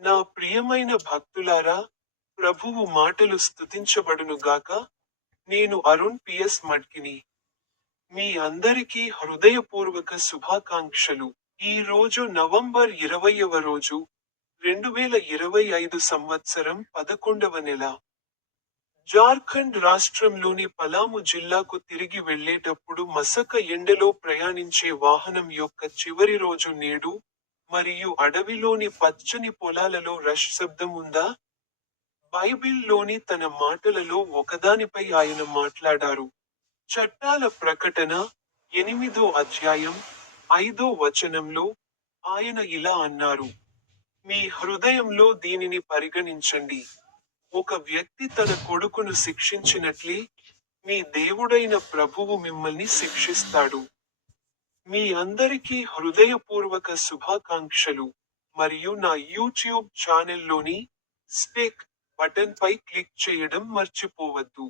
నా ప్రియమైన భక్తులారా ప్రభువు మాటలు స్థుతించబడునుగాక నేను అరుణ్ పిఎస్ మడ్కిని. మీ అందరికీ హృదయపూర్వక శుభాకాంక్షలు. ఈ రోజు నవంబర్ ఇరవయవ రోజు రెండు వేల ఇరవై ఐదు సంవత్సరం పదకొండవ నెల. జార్ఖండ్ రాష్ట్రంలోని పలాము జిల్లాకు తిరిగి వెళ్ళేటప్పుడు మసక ఎండలో ప్రయాణించే వాహనం యొక్క చివరి రోజు నేడు మరియు అడవిలోని పచ్చని పొలాలలో రష్ శబ్దం ఉందా? బైబిల్లోని తన మాటలలో ఒకదానిపై ఆయన మాట్లాడారు. చట్టాల ప్రకటన ఎనిమిదో అధ్యాయం ఐదో వచనంలో ఆయన ఇలా అన్నారు. మీ హృదయంలో దీనిని పరిగణించండి. ఒక వ్యక్తి తన కొడుకును శిక్షించినట్లే మీ దేవుడైన ప్రభువు మిమ్మల్ని శిక్షిస్తాడు. మీ అందరికీ హృదయపూర్వక శుభాకాంక్షలు. మరియు నా యూట్యూబ్ ఛానల్లోని స్టేక్ బటన్పై క్లిక్ చేయడం మర్చిపోవద్దు.